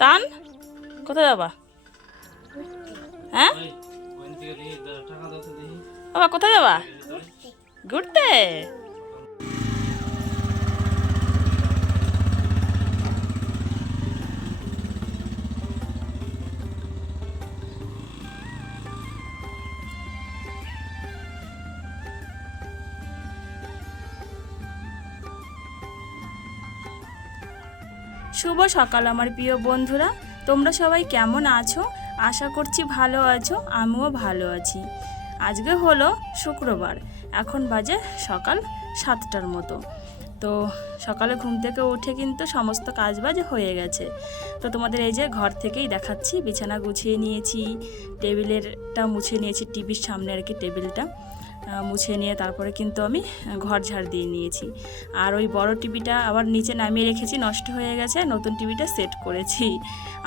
তান কোথায় যাবা? হ্যাঁ বাবা, কোথায় যাবা? ঘুরতে। শুভ সকাল আমার প্রিয় বন্ধুরা, তোমরা সবাই কেমন আছো? আশা করছি ভালো আছো, আমিও ভালো আছি। আজকে হলো শুক্রবার, এখন বাজে সকাল 7টার মতো। তো সকালে ঘুম থেকে উঠে কিন্তু সমস্ত কাজবাজ হয়ে গেছে। তো তোমাদের এই যে ঘর থেকেই দেখাচ্ছি, বিছানা গুছিয়ে নিয়েছি, টেবিলেরটা মুছে নিয়েছি, টিভির সামনে আর কি টেবিলটা মুছে নিয়ে তারপরে কিন্তু আমি ঘর ঝাড় দিয়ে নিয়েছি। আর ওই বড় টিভিটা আবার নিচে নামিয়ে রেখেছি, নষ্ট হয়ে গেছে, নতুন টিভিটা সেট করেছি।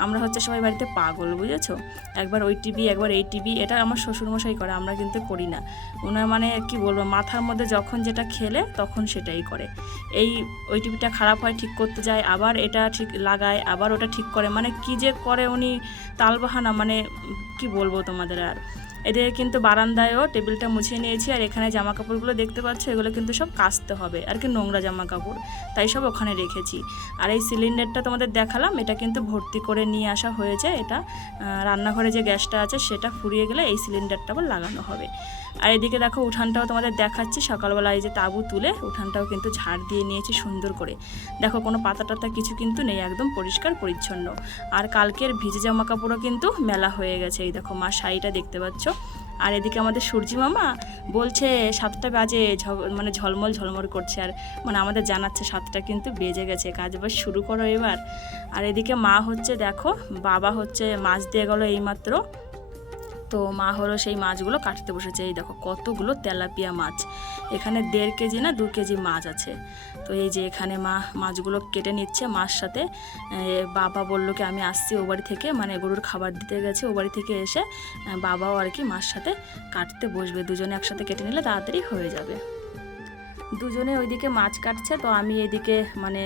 আমরা হচ্ছে সবাই বাড়িতে পাগল, বুঝেছো? একবার ওই টিভি একবার এই টিভি, এটা আমার শ্বশুরমশাই করে, আমরা কিন্তু করি না। ওনার মানে কি বলবো, মাথার মধ্যে যখন যেটা খেলে তখন সেটাই করে। ওই টিভিটা খারাপ হয় ঠিক করতে যায়, আবার এটা ঠিক লাগায়, আবার ওটা ঠিক করে, মানে কি যে করে উনি তালবাহানা, মানে কি বলবো তোমাদের। আর এদিকে কিন্তু বারান্দায়ও টেবিলটা মুছে নিয়েছি, আর এখানে জামা কাপড়গুলো দেখতে পাচ্ছ, এগুলো কিন্তু সব কাচতে হবে আর কি, নোংরা জামা কাপড়, তাই সব ওখানে রেখেছি। আর এই সিলিন্ডারটা তোমাদের দেখালাম, এটা কিন্তু ভর্তি করে নিয়ে আসা হয়েছে। এটা রান্নাঘরে যে গ্যাসটা আছে সেটা ফুরিয়ে গেলে এই সিলিন্ডারটা আবার লাগানো হবে। আর এদিকে দেখো উঠানটাও তোমাদের দেখাচ্ছি, সকালবেলা এই যে তাঁবু তুলে উঠানটাও কিন্তু ঝাড় দিয়ে নিয়েছি সুন্দর করে। দেখো কোনো পাতা টাতা কিছু কিন্তু নেই, একদম পরিষ্কার পরিচ্ছন্ন। আর কালকের ভিজে জামা কাপড়ও কিন্তু মেলা হয়ে গেছে। এই দেখো মা শাড়িটা দেখতে পাচ্ছ। আর এদিকে আমাদের সূর্যি মামা বলছে 7টা বাজে, মানে ঝলমল ঝলমল করছে, আর মানে আমাদের জানাচ্ছে 7টা কিন্তু বেজে গেছে, কাজ বাজ শুরু করো এবার। আর এদিকে মা হচ্ছে দেখো, বাবা হচ্ছে মাছ দিয়ে গেলো এইমাত্র, তো মা হলো সেই মাছগুলো কাটতে বসেছে। এই দেখো কতগুলো তেলাপিয়া মাছ, এখানে 1.5 কেজি না 2 কেজি মাছ আছে। তো এই যে এখানে মা মাছগুলো কেটে নিচ্ছে মার সাথে। বাবা বললো কি আমি আসছি ও বাড়ি থেকে, মানে গরুর খাবার দিতে গেছে, ও বাড়ি থেকে এসে বাবাও আর কি মার সাথে কাটতে বসবে, দুজনে একসাথে কেটে নিলে তাড়াতাড়ি হয়ে যাবে। দুজনে ওইদিকে মাছ কাটছে, তো আমি এদিকে মানে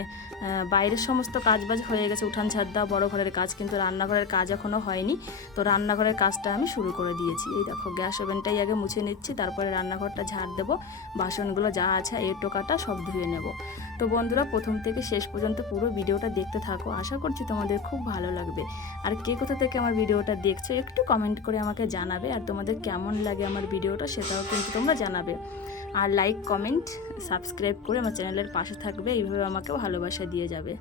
বাইরের সমস্ত কাজবাজ হয়ে গেছে, উঠান ঝাড় দেওয়া, বড় ঘরের কাজ, কিন্তু রান্নাঘরের কাজ এখনও হয়নি। তো রান্নাঘরের কাজটা আমি শুরু করে দিয়েছি। এই দেখো গ্যাস ওভেনটাই আগে মুছে নিচ্ছি, তারপরে রান্নাঘরটা ঝাড় দেবো, বাসনগুলো যা আছে এর টোকাটা সব ধুয়ে নেব। তো বন্ধুরা প্রথম থেকে শেষ পর্যন্ত পুরো ভিডিওটা দেখতে থাকো, আশা করছি তোমাদের খুব ভালো লাগবে। আর কে কোথা থেকে আমার ভিডিওটা দেখছো একটু কমেন্ট করে আমাকে জানাবে, আর তোমাদের কেমন লাগে আমার ভিডিওটা সেটাও কিন্তু তোমরা জানাবে। আর লাইক কমেন্ট সাবস্ক্রাইব করে আমার চ্যানেলের পাশে থাকবে, এইভাবে আমাকে ভালোবাসা দিয়ে যাবে।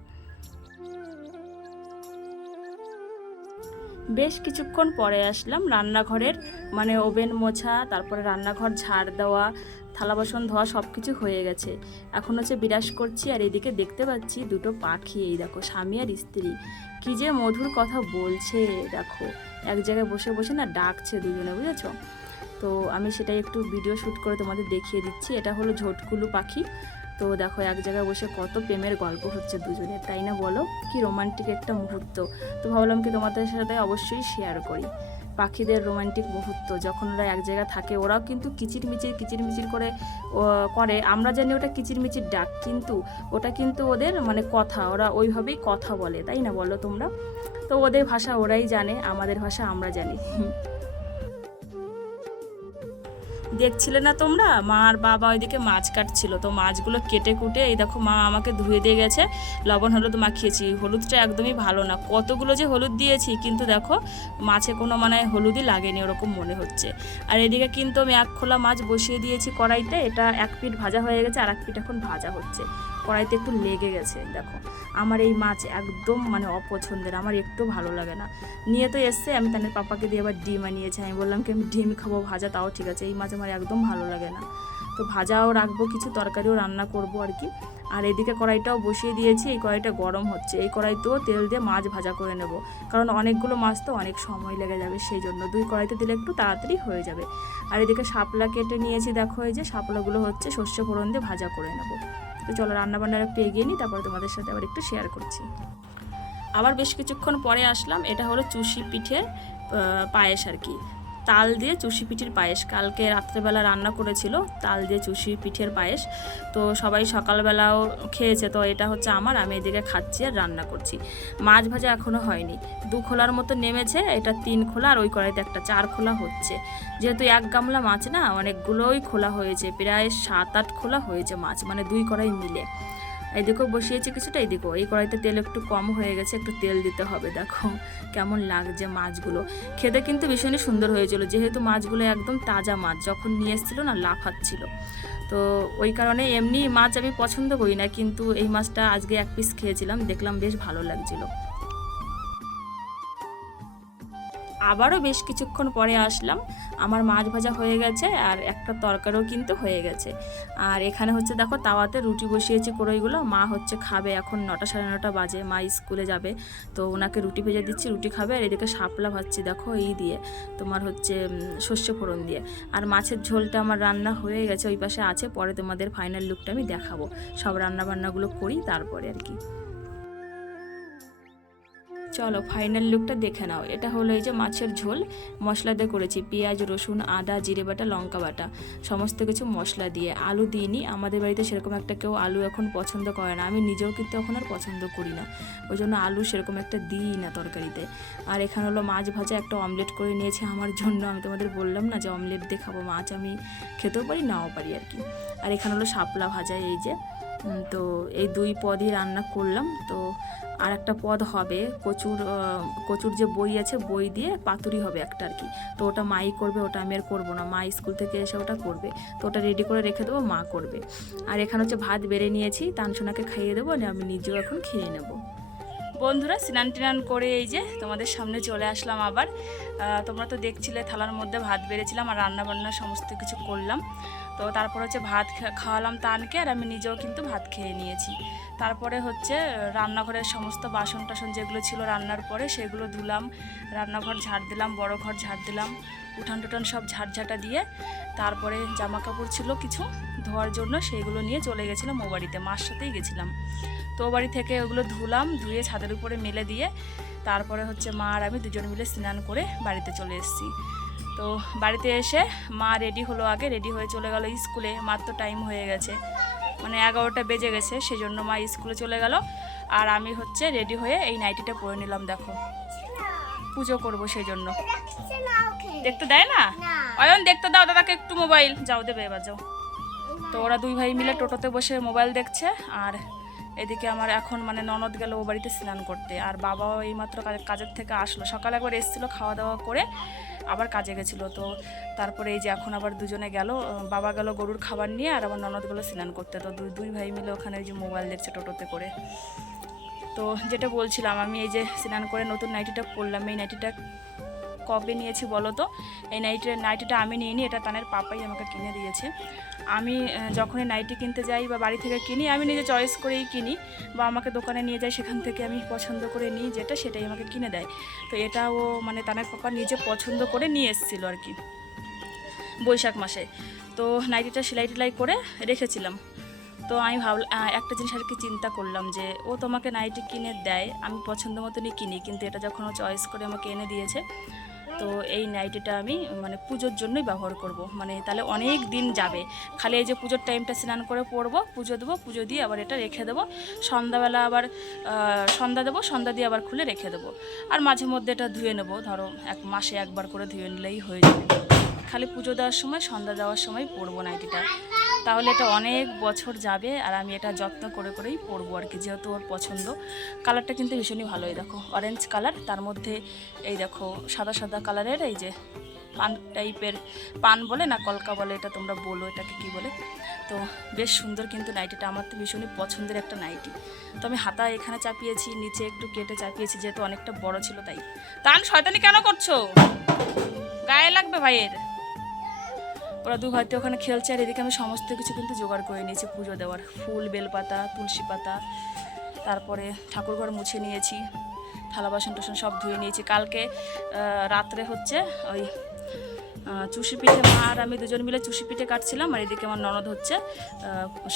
বেশ কিছুক্ষণ পরে আসলাম রান্নাঘরের, মানে ওভেন মোছা, তারপরে রান্নাঘর ঝাড় দেওয়া, থালা বাসন ধোয়া সব কিছু হয়ে গেছে। এখন হচ্ছে বিরাস করছি। আর এদিকে দেখতে পাচ্ছি দুটো পাখি, এই দেখো স্বামী আর স্ত্রী, কি যে মধুর কথা বলছে, দেখো এক জায়গায় বসে বসে না ডাকছে দুজনে, বুঝেছো? তো আমি সেটাই একটু ভিডিও শ্যুট করে তোমাদের দেখিয়ে দিচ্ছি। এটা হলো ঝটকুলু পাখি। তো দেখো এক জায়গায় বসে কত প্রেমের গল্প হচ্ছে দুজনের, তাই না বলো? কি রোমান্টিক একটা মুহূর্ত। তো ভাবলাম কি তোমাদের সাথে অবশ্যই শেয়ার করি পাখিদের রোমান্টিক মুহূর্ত, যখন ওরা এক জায়গায় থাকে। ওরাও কিন্তু কিচিরমিচির করে, আমরা জানি ওটা কিচিরমিচির ডাক, কিন্তু ওটা কিন্তু ওদের মানে কথা, ওরা ওইভাবেই কথা বলে, তাই না বলো তোমরা? তো ওদের ভাষা ওরাই জানে, আমাদের ভাষা আমরা জানি। দেখছিলে না তোমরা, মা আর বাবা ওইদিকে মাছ কাটছিল, তো মাছগুলো কেটে কুটে এই দেখো মা আমাকে ধুয়ে দিয়ে গেছে, লবণ হলুদ মাখিয়েছি। হলুদটা একদমই ভালো না, কতগুলো যে হলুদ দিয়েছি, কিন্তু দেখো মাছে কোনো মানে হলুদই লাগেনি ওরকম মনে হচ্ছে। আর এদিকে কিন্তু আমি 1 খোলা মাছ বসিয়ে দিয়েছি কড়াইতে, এটা 1 পিঠ ভাজা হয়ে গেছে, আর 1 পিঠ এখন ভাজা হচ্ছে। কড়াইতে একটু লেগে গেছে। দেখো আমার এই মাছ একদম মানে অপছন্দের, আমার একটু ভালো লাগে না। নিয়ে তো এসছে, আমি তাদের পাপাকে দিয়ে আবার ডিম আনিয়েছি, আমি বললাম কি আমি ডিম খাবো, ভাজা তাও ঠিক আছে, এই মাছ আমার একদম ভালো লাগে না। তো ভাজাও রাখবো, কিছু তরকারিও রান্না করব আর কি। আর এদিকে কড়াইটাও বসিয়ে দিয়েছি, এই কড়াইটা গরম হচ্ছে, এই কড়াইতেও তেল দিয়ে মাছ ভাজা করে নেব, কারণ অনেকগুলো মাছ তো অনেক সময় লেগে যাবে, সেই জন্য 2 কড়াইতে দিলে একটু তাড়াতাড়ি হয়ে যাবে। আর এদিকে শাপলা কেটে নিয়েছি, দেখো এই যে শাপলাগুলো হচ্ছে সর্ষে ফোড়ন দিয়ে ভাজা করে নেব। তো চলো রান্নাবান্নার একটু এগিয়ে নিই, তারপরে তোমাদের সাথে আবার একটু শেয়ার করছি। আবার বেশ কিছুক্ষণ পরে আসলাম, এটা হলো চুষি পিঠের পায়েস আর কি। তাল দিয়ে চুষি পিঠের পায়েস। কালকে রাত্রেবেলা রান্না করেছিল তাল দিয়ে চুষি পিঠের পায়েস। তো সবাই সকালবেলাও খেয়েছে, তো এটা হচ্ছে আমি এদিকে খাচ্ছি আর রান্না করছি। মাছ ভাজা এখনও হয়নি, 2 খোলার মতো নেমেছে, এটা 3 খোলা আর ওই কড়াইতে একটা 4 খোলা হচ্ছে। যেহেতু 1 গামলা মাছ না, অনেকগুলোই খোলা হয়েছে, প্রায় 7-8 খোলা হয়েছে মাছ, মানে 2 কড়াই মিলে। এইদিকেও বসিয়েছি কিছুটা, এইদিকেও। এই কড়াইতে তেল একটু কম হয়ে গেছে, একটু তেল দিতে হবে। দেখো কেমন লাগছে মাছগুলো, খেতে কিন্তু ভীষণই সুন্দর হয়েছিল, যেহেতু মাছগুলো একদম তাজা মাছ, যখন নিয়ে এসেছিলো না লাফাচ্ছিল। তো ওই কারণে এমনি মাছ আমি পছন্দ করি না, কিন্তু এই মাছটা আজকে 1 পিস খেয়েছিলাম, দেখলাম বেশ ভালো লাগছিলো। আবারও বেশ কিছুক্ষণ পরে আসলাম, আমার মাছ ভাজা হয়ে গেছে আর একটা তরকারিও কিন্তু হয়ে গেছে। আর এখানে হচ্ছে দেখো তাওয়াতে রুটি বসিয়েছি কড়াইগুলো। মা হচ্ছে খাবে, এখন 9টা সাড়ে 9টা বাজে, মা স্কুলে যাবে, তো ওনাকে রুটি ভেজে দিচ্ছি, রুটি খাবে। আর এদিকে শাপলা ভাজছি দেখো এই দিয়ে, তোমার হচ্ছে সর্ষে ফোড়ন দিয়ে। আর মাছের ঝোলটা আমার রান্না হয়ে গেছে, ওই পাশে আছে, পরে তোমাদের ফাইনাল লুকটা আমি দেখাবো। সব রান্নাবান্নাগুলো করি তারপরে আর কি। চলো ফাইনাল লুকটা দেখে নাও। এটা হলো এই যে মাছের ঝোল, মশলা দিয়ে করেছি, পেঁয়াজ, রসুন, আদা, জিরে বাটা, লঙ্কা বাটা, সমস্ত কিছু মশলা দিয়ে। আলু দিইনি, আমাদের বাড়িতে সেরকম একটা কেউ আলু এখন পছন্দ করে না, আমি নিজেও কিন্তু এখন আর পছন্দ করি না, ওই জন্য আলু সেরকম একটা দিই না তরকারিতে। আর এখানে হলো মাছ ভাজা, একটা অমলেট করে নিয়েছি আমার জন্য। আমি তোমাদের বললাম না যে অমলেট দিয়ে খাবো, মাছ আমি খেতেও পারি নাও পারি আর কি। আর এখানে হলো শাপলা ভাজা, এই যে। তো এই 2 পদই রান্না করলাম। তো আর একটা পদ হবে কচুর যে বই আছে, বই দিয়ে পাতুরি হবে একটা আর কি। তো ওটা মাই করবে, ওটা আমি আর করবো না, মা স্কুল থেকে এসে ওটা করবে, তো ওটা রেডি করে রেখে দেবো, মা করবে। আর এখানে হচ্ছে ভাত বেড়ে নিয়েছি, তানসোনাকে খাইয়ে দেবো, আমি নিজেও এখন খেয়ে নেবো। বন্ধুরা স্নান টিনান করে এই যে তোমাদের সামনে চলে আসলাম আবার। তোমরা তো দেখছিলে থালার মধ্যে ভাত বেড়েছিলাম আর রান্নাবান্না সমস্ত কিছু করলাম। তো তারপর হচ্ছে ভাত খাওয়ালাম তানকে, আর আমি নিজেও কিন্তু ভাত খেয়ে নিয়েছি। তারপরে হচ্ছে রান্নাঘরের সমস্ত বাসন টাসন যেগুলো ছিল রান্নার পরে সেগুলো ধুলাম, রান্নাঘর ঝাড় দিলাম, বড় ঘর ঝাড় দিলাম, উঠান টুঠান সব ঝাড়ঝাটা দিয়ে তারপরে জামা কাপড় ছিল কিছু ধোয়ার জন্য, সেইগুলো নিয়ে চলে গেছিলাম ও বাড়িতে, মার সাথেই গেছিলাম। তো ও বাড়ি থেকে ওগুলো ধুলাম, ধুয়ে ছাদের উপরে মেলে দিয়ে তারপরে হচ্ছে মা আর আমি দুজন মিলে স্নান করে বাড়িতে চলে এসেছি। তো বাড়িতে এসে মা রেডি হলো, আগে রেডি হয়ে চলে গেল স্কুলে, মার তো টাইম হয়ে গেছে, মানে 11টা বেজে গেছে, সেজন্য মা স্কুলে চলে গেল। আর আমি হচ্ছে রেডি হয়ে এই নাইটিটা পরে নিলাম, দেখো পুজো করবো সেই জন্য। দেখতে দেয় না অয়ন, দেখতে দাও দাদাকে একটু মোবাইল, যাও দেবে এবার যাও। তো ওরা 2 ভাই মিলে টোটোতে বসে মোবাইল দেখছে, আর এদিকে আমার এখন মানে ননদ গেল ও বাড়িতে স্নান করতে, আর বাবাও এইমাত্র কাজের থেকে আসলো, সকালে একবার এসেছিলো, খাওয়া দাওয়া করে আবার কাজে গেছিলো। তো তারপরে এই যে এখন আবার দুজনে গেল, বাবা গেল গরুর খাবার নিয়ে, আর আবার ননদ গেলো স্নান করতে। তো দুই ভাই মিলে ওখানে ওই যে মোবাইল দেখছে টোটোতে করে। তো যেটা বলছিলাম, আমি এই যে স্নান করে নতুন নাইটিটা পরলাম, এই নাইটিটা কবে নিয়েছি বলো তো? এই নাইটিটা আমি নিইনি, এটা তানের পাপাই আমাকে কিনে দিয়েছে। আমি যখনই নাইটি কিনতে যাই বা বাড়ি থেকে কিনি, আমি নিজে চয়েস করেই কিনি, বা আমাকে দোকানে নিয়ে যাই, সেখান থেকে আমি পছন্দ করে নিই যেটা, সেটাই আমাকে কিনে দেয়। তো এটাও মানে তানের পাপা নিজে পছন্দ করে নিয়ে এসেছিলো আর কি বৈশাখ মাসে। তো নাইটিটা সেলাই টেলাই করে রেখেছিলাম। তো আমি ভাবলাম একটা জিনিস আর কি চিন্তা করলাম, যে ও তোমাকে নাইটি কিনে দেয়, আমি পছন্দ মতনই কিনি, কিন্তু এটা যখন ও চয়েস করে আমাকে এনে দিয়েছে, তো এই নাইটিটা আমি মানে পুজোর জন্যই ব্যবহার করব, মানে তাহলে অনেক দিন যাবে। খালি এই যে পুজোর টাইমটা স্নান করে পরবো, পুজো দেবো, পুজো দিয়ে আবার এটা রেখে দেবো, সন্ধ্যাবেলা আবার সন্ধ্যা দেবো, সন্ধ্যা দিয়ে আবার খুলে রেখে দেবো। আর মাঝে মধ্যে এটা ধুয়ে নেবো, ধরো 1 মাসে একবার করে ধুয়ে নিলেই হয়ে যাবে। খালি পুজো দেওয়ার সময়, সন্ধ্যা দেওয়ার সময় পরবো নাইটিটা, তাহলে এটা অনেক বছর যাবে। আর আমি এটা যত্ন করে করেই পরবো আর কি, যেহেতু ওর পছন্দ। কালারটা কিন্তু ভীষণই ভালোই, দেখো অরেঞ্জ কালার, তার মধ্যে এই দেখো সাদা সাদা কালারের এই যে পান টাইপের, পান বলে না কলকা বলে, এটা তোমরা বলো এটাকে কি বলে। তো বেশ সুন্দর কিন্তু নাইটিটা, আমার তো ভীষণই পছন্দের একটা নাইটি। তো আমি হাতা এখানে চাপিয়েছি, নিচে একটু কেটে চাপিয়েছি, যেহেতু অনেকটা বড় ছিল তাই। তান শয়তানি কেন করছো, গায়ে লাগবে ভাইয়ের। ওরা 2 ভাইতে ওখানে খেলছে, আর এদিকে আমি সমস্ত কিছু কিন্তু জোগাড় করে নিয়েছি পুজো দেওয়ার, ফুল, বেলপাতা, তুলসী পাতা, তারপরে ঠাকুরঘর মুছে নিয়েছি, থালা বাসন টাসন সব ধুয়ে নিয়েছি। কালকে রাত্রে হচ্ছে ওই চুষি পিঠে, মা আর আমি দুজন মিলে চুষি পিঠে কাটছিলাম, আর এদিকে আমার ননদ হচ্ছে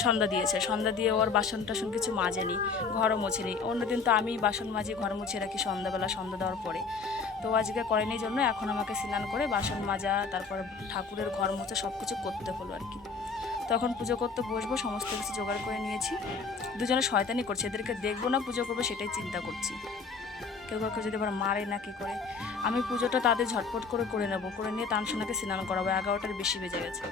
সন্ধ্যা দিয়েছে। সন্ধ্যা দিয়ে ওর বাসন টাসন কিছু মাজেনি, ঘরও মোছেনি। অন্যদিন তো আমি বাসন মাজি, ঘর মুছে রাখি সন্ধ্যাবেলা, সন্ধ্যা দেওয়ার পরে। তো আজকে করেনি জন্য এখন আমাকে স্নান করে বাসন মাজা, তারপরে ঠাকুরের ঘর মোছা সব কিছু করতে হলো আর কি। তখন পুজো করতে বসবো, সমস্ত কিছু জোগাড় করে নিয়েছি। দুজনে শয়তানি করছে, এদেরকে দেখবো না পুজো করবো সেটাই চিন্তা করছি। কেউ কাউকে যদি আবার মারে না কী করে। আমি পুজোটা তাদের ঝটপট করে নেবো, করে নিয়ে তানসোনাকে স্নান করাবো। 11টার বেশি বেজে গেছে।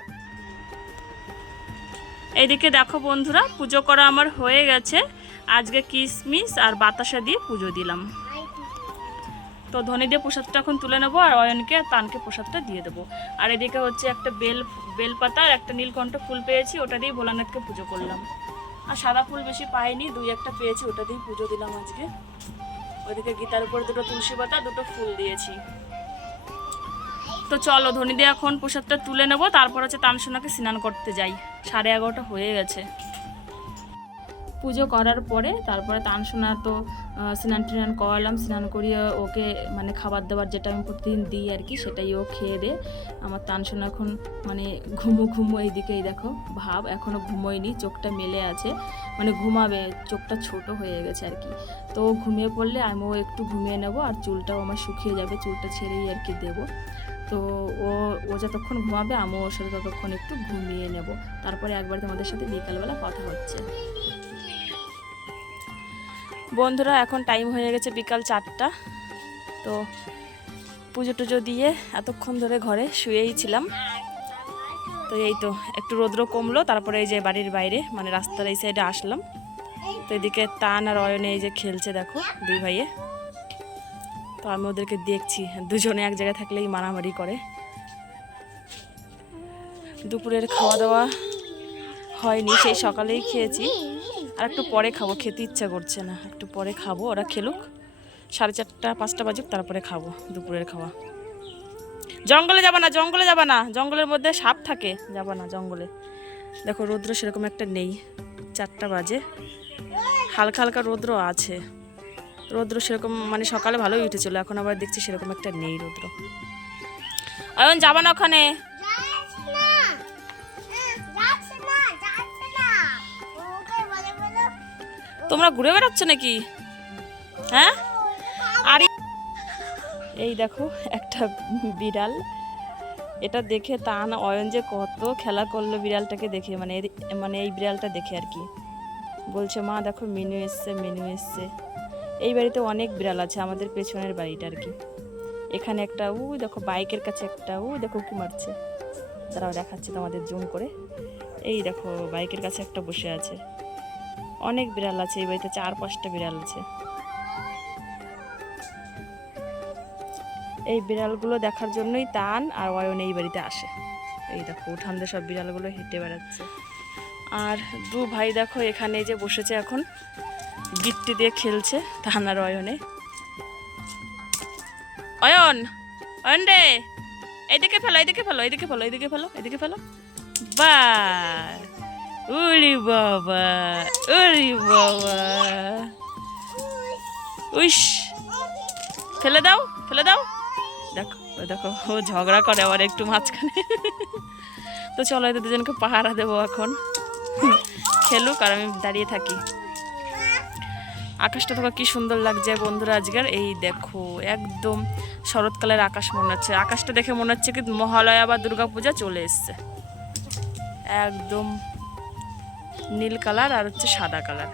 এইদিকে দেখো বন্ধুরা, পুজো করা আমার হয়ে গেছে। আজকে কিশমিশ আর বাতাসা দিয়ে পুজো দিলাম। তো ধনে দিয়ে প্রসাদটা এখন তুলে নেবো, আর অয়নকে তানকে প্রসাদটা দিয়ে দেবো। আর এদিকে হচ্ছে একটা বেলপাতা আর একটা নীলকণ্ঠ ফুল পেয়েছি, ওটা দিয়ে ভোলানাথকে পুজো করলাম। আর সাদা ফুল বেশি পাইনি, 2-1টা পেয়েছি, ওটা দিয়ে পুজো দিলাম আজকে। ওইদিকে গীতার উপর 2টো তুলসী পাতা, 2টো ফুল দিয়েছি। তো চলো ধনী দিয়ে এখন প্রসাদটা তুলে নেবো, তারপর হচ্ছে তানসোনাকে স্নান করতে যাই। 11:30 হয়ে গেছে। পুজো করার পরে তারপরে তানসোনা তো স্নান টান করালাম। স্নান করিয়ে ওকে মানে খাবার দাবার যেটা আমি প্রতিদিন দিই আর কি, সেটাই ও খেয়ে দে। আমার তানসোনা এখন মানে ঘুমো এইদিকেই দেখো ভাব, এখনও ঘুমোয়নি, চোখটা মেলে আছে, মানে ঘুমাবে, চোখটা ছোট হয়ে গেছে আর কি। তো ঘুমিয়ে পড়লে আমিও একটু ঘুমিয়ে নেব, আর চুলটাও আমার শুকিয়ে যাবে, চুলটা ছেড়েই আর কি দেবো। তো ও যতক্ষণ ঘুমাবে আমিও ওর সাথে ততক্ষণ একটু ঘুমিয়ে নেব। তারপরে একবার তোমাদের সাথে বিকালবেলা কথা হচ্ছে। বন্ধুরা এখন টাইম হয়ে গেছে বিকাল 4টা। তো পুজো টুজো দিয়ে এতক্ষণ ধরে ঘরে শুয়েই ছিলাম। তো এই তো একটু রৌদ্র কমলো, তারপরে এই যে বাড়ির বাইরে মানে রাস্তার এই সাইডে আসলাম। তো এদিকে তান আর অয়নে এই যে খেলছে দেখো, 2 ভাইয়ে। তো আমি ওদেরকে দেখছি, দুজনে এক জায়গায় থাকলেই মারামারি করে। দুপুরের খাওয়া দাওয়া হয়নি, সেই সকালেই খেয়েছি, আর একটু পরে খাবো, খেতে ইচ্ছা করছে না, একটু পরে খাবো। ওরা খেলুক, 4:30-5টা বাজুক, তারপরে খাবো দুপুরের খাওয়া। জঙ্গলে যাবা না, জঙ্গলে যাবা না, জঙ্গলের মধ্যে সাপ থাকে, যাবা না জঙ্গলে। দেখো রৌদ্র সেরকম একটা নেই, 4টা বাজে, হালকা হালকা রৌদ্র আছে। রৌদ্র সেরকম মানে সকালে ভালোই উঠেছিল, এখন আবার দেখছি সেরকম একটা নেই রৌদ্র। অয়ন যাবা না ওখানে, তোমরা ঘুরে বেড়াচ্ছ নাকি? হ্যাঁ, আর এই দেখো একটা বিড়াল, এটা দেখে তান অয়ন যে কত খেলা করলো বিড়ালটাকে দেখে, মানে এই বিড়ালটা দেখে আর কি। বলছে মা দেখো মিনু এসছে, মিনু এসছে। এই বাড়িতে অনেক বিড়াল আছে, আমাদের পেছনের বাড়িটা আর কি। এখানে একটা, ওই দেখো বাইকের কাছে একটা, ওই দেখো কি মারছে, তারাও দেখাচ্ছে তোমাদের জুম করে। এই দেখো বাইকের কাছে একটা বসে আছে। অনেক বিড়াল আছে এই বাড়িতে, 4-5টা বিড়াল আছে। এই বিড়ালগুলো দেখার জন্যই তান আর অয়ন এই বাড়িতে আসে। এই দেখো উঠান দিয়ে সব বিড়ালগুলো হেঁটে বেড়াচ্ছে। আর 2 ভাই দেখো এখানে যে বসেছে, এখন গিট্টি দিয়ে খেলছে তান আর অয়নে। অয়ন, অয়ন রে, এইদিকে ফেলো, এইদিকে ফেলো, এইদিকে ফেলো, এইদিকে ফেলো, এইদিকে ফেলো। বা উরি বাবা, উরি বাবা, উইশ, ফেলে দাও, ফেলে দাও। দেখো দেখো ও ঝগড়া করে আবার একটু মাঝখানে। তো চলো এদের দুজনকে পাহারা দেবো এখন, খেলুক আর আমি দাঁড়িয়ে থাকি। আকাশটা দেখো কি সুন্দর লাগছে বন্ধুরা আজকের। এই দেখো একদম শরৎকালের আকাশ মনে হচ্ছে, আকাশটা দেখে মনে হচ্ছে কি মহালয়া বা দুর্গাপূজা চলে এসছে। একদম নীল কালার আর হচ্ছে সাদা কালার,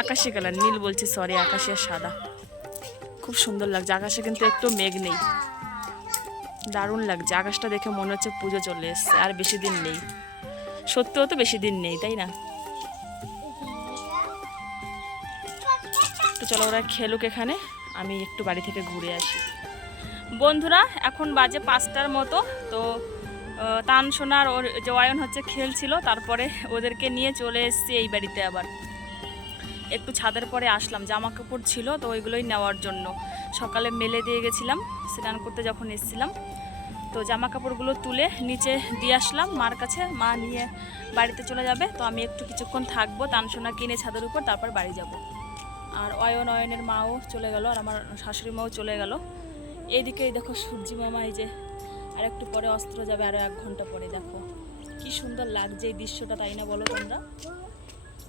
আকাশি কালার, নীল বলছি সরি, আকাশি আর সাদা, খুব সুন্দর লাগছে। আকাশে কিন্তু একটু মেঘ নেই, দারুণ লাগছে। আকাশটা দেখে মনে হচ্ছে পুজো চলে এসছে, আর বেশি দিন নেই, সত্যিও তো বেশি দিন নেই, তাই না? তো চলো ওরা খেলুক এখানে, আমি একটু বাড়ি থেকে ঘুরে আসি। বন্ধুরা এখন বাজে 5টার মতো। তো তানসোনার ওর যে অয়ন হচ্ছে খেলছিল, তারপরে ওদেরকে নিয়ে চলে এসেছি এই বাড়িতে। আবার একটু ছাদের পরে আসলাম, জামা কাপড় ছিল তো ওইগুলোই নেওয়ার জন্য। সকালে মেলে দিয়ে গেছিলাম স্নান করতে যখন এসেছিলাম, তো জামা কাপড়গুলো তুলে নিচে দিয়ে আসলাম মার কাছে, মা নিয়ে বাড়িতে চলে যাবে। তো আমি একটু কিছুক্ষণ থাকবো, তানসোনা কিনে ছাদের উপর, তারপর বাড়ি যাব। আর অয়নের মাও চলে গেল, আর আমার শাশুড়ি মাও চলে গেল। এইদিকে দেখো সূর্যি মামা এই যে আর একটু পরে অস্ত্র যাবে, আরও 1 ঘন্টা পরে। দেখো কি সুন্দর লাগছে এই দৃশ্যটা, তাই না বলো তোমরা?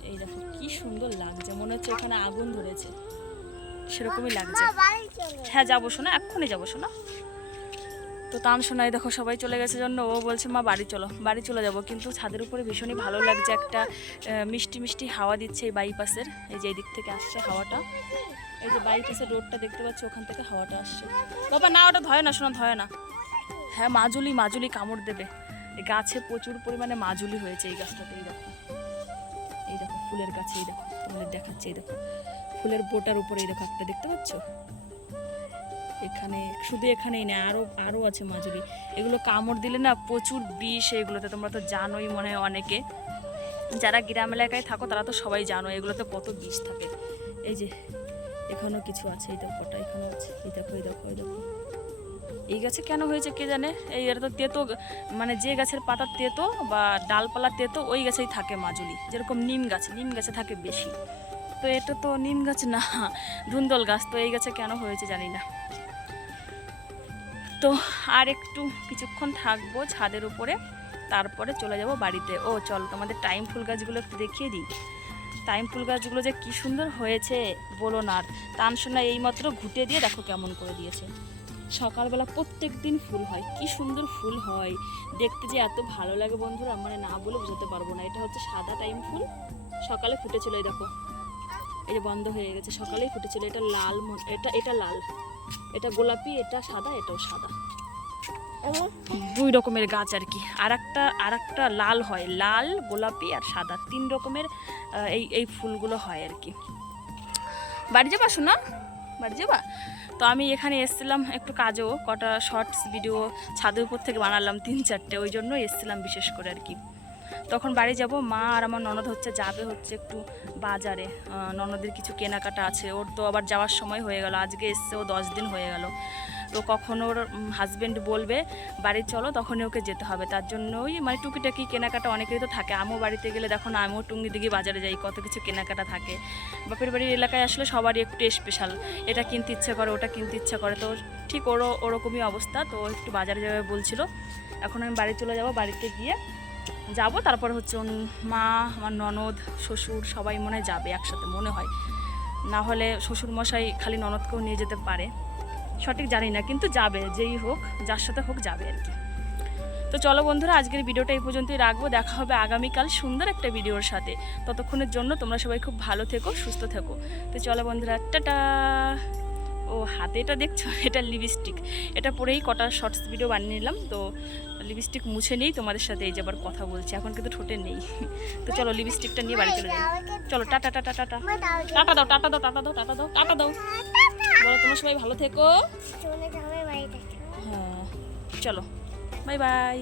এই দেখো কি সুন্দর লাগছে, মনে হচ্ছে ওখানে আগুন ধরেছে, সেরকমই লাগছে। হ্যাঁ যাবো শোনা, এক্ষুনি যাবো শোনা। তো তাম শোনাই দেখো সবাই চলে গেছে জন্য ও বলছে মা বাড়ি চলো, বাড়ি চলে যাব। কিন্তু ছাদের উপরে ভীষণই ভালো লাগছে, একটা মিষ্টি মিষ্টি হাওয়া দিচ্ছে এই বাইপাসের, এই যে এই দিক থেকে আসছে হাওয়াটা, এই যে বাইপাসের রোডটা দেখতে পাচ্ছি, ওখান থেকে হাওয়াটা আসছে। বাবা না, ওটা ধয় না শোনা, ধয় না। হ্যাঁ মাজুলি, মাজুলি কামড় দেবে। এই গাছে প্রচুর পরিমাণে মাজুলি হয়েছে এই গাছটাতে। এই দেখো, এই দেখো ফুলের গাছে, এই দেখো তোমাদের দেখাচ্ছে, এই দেখো ফুলের বোটার উপরে, এই দেখো একটা দেখতে পাচ্ছ এখানে, শুধু এখানেই না, আরও আছে মাজুলি। এগুলো কামড় দিলে না প্রচুর বিষ এগুলোতে, তোমরা তো জানোই মনে হয়, অনেকে যারা গ্রাম এলাকায় থাকো তারা তো সবাই জানো এগুলোতে কত বিষ থাকে। এই যে এখানেও কিছু আছে, এই দেখো কটা এখানেও আছে, এই দেখো এই দেখো এই দেখো। এই গাছে কেন হয়েছে কে জানে, এই এটা তো তেতো, মানে যে গাছের পাতা তেতো বা ডালপালা তেতো ওই গাছেই থাকে মাজুলি, যেরকম নিম গাছে থাকে বেশি। তো এটা তো নিম গাছ না, ধুন্দল গাছ, তো এই গাছে কেন হয়েছে জানি না। তো আর একটু কিছুক্ষণ থাকবো ছাদের উপরে, তারপরে চলে যাব বাড়িতে। ও চল তোমাদের টাইম ফুল গাছগুলো একটু দেখিয়ে দিই। টাইম ফুল গাছগুলো যে কি সুন্দর হয়েছে বলো না। আর তানসোনা এইমাত্র ঘুটে দিয়ে দেখো কেমন করে দিয়েছে। সকালবেলা প্রত্যেক দিন ফুল হয়, কি সুন্দর ফুল হয় দেখতে, যে এত ভালো লাগে বন্ধুরা, মানে না বলে বোঝাতে পারবো না। এটা হচ্ছে সাদা টাইম ফুল, সকালে ফুটেছিল, এই দেখো এই যে বন্ধ হয়ে গেছে, সকালেই ফুটেছিল। এটা লাল, এটা লাল, এটা গোলাপি, এটা সাদা, এটাও সাদা, 2 রকমের গাছ আর কি। আর একটা লাল হয়, লাল গোলাপি আর সাদা, 3 রকমের এই ফুলগুলো হয় আর কি। বাড়ি যাবা শোনা, বাড়ি যাবা? তো আমি এখানে এসেছিলাম একটু কাজেও, কটা শর্টস ভিডিও ছাদের উপর থেকে বানালাম 3-4টে, ওই জন্য এসেছিলাম বিশেষ করে আর কি। তখন বাড়ি যাব, মা আর আমার ননদ যাবে একটু বাজারে, ননদের কিছু কেনাকাটা আছে। ওর তো আবার যাওয়ার সময় হয়ে গেল, আজকে এসছে ও 10 দিন হয়ে গেল। তো কখন ওর হাজব্যান্ড বলবে বাড়ি চলো, তখনই ওকে যেতে হবে। তার জন্যই মানে টুকিটাকি কেনাকাটা অনেকেই তো থাকে। আমিও বাড়িতে গেলে দেখো না, আমিও টুঙ্গি দিঘি বাজারে যাই, কত কিছু কেনাকাটা থাকে। বাপের বাড়ির এলাকায় আসলে সবারই একটু স্পেশাল, এটা কিনতে ইচ্ছা করে, ওটা কিনতে ইচ্ছা করে। তো ঠিক ওরকমই অবস্থা। তো একটু বাজারে যাবে বলছিল, এখন আমি বাড়ি চলে যাব। বাড়িতে গিয়ে যাবো, তারপর মা, আমার ননদ, শ্বশুর সবাই মনে হয় যাবে একসাথে, মনে হয়। না হলে শ্বশুরমশাই খালি ননদকেও নিয়ে যেতে পারে, সঠিক জানি না, কিন্তু যাবে, যেই হোক যার সাথে হোক যাবে আর কি। তো চলো বন্ধুরা, আজকের ভিডিওটা এই পর্যন্তই রাখবো। দেখা হবে আগামীকাল সুন্দর একটা ভিডিওর সাথে। ততক্ষণের জন্য তোমরা সবাই খুব ভালো থেকো, সুস্থ থেকো। তো চলো বন্ধুরা, টাটা। ও হাতে এটা দেখছো, এটা লিপস্টিক, এটা পরেই কটা শর্টস ভিডিও বানিয়ে নিলাম। তো লিপস্টিক মুছে নেই, তোমাদের সাথে এই যে আবার কথা বলছি, এখন কিন্তু ঠোঁটে নেই। তো চলো লিপস্টিকটা নিয়ে বাড়ি চলে যাই। চলো টাটা টাটা টাটা, টাটা দাও, টাটা দাও, টাটা দাও, টাটা দাও, টাটা দাও, বলো তোমরা সবাই ভালো থেকো। হ্যাঁ চলো, বাই বাই।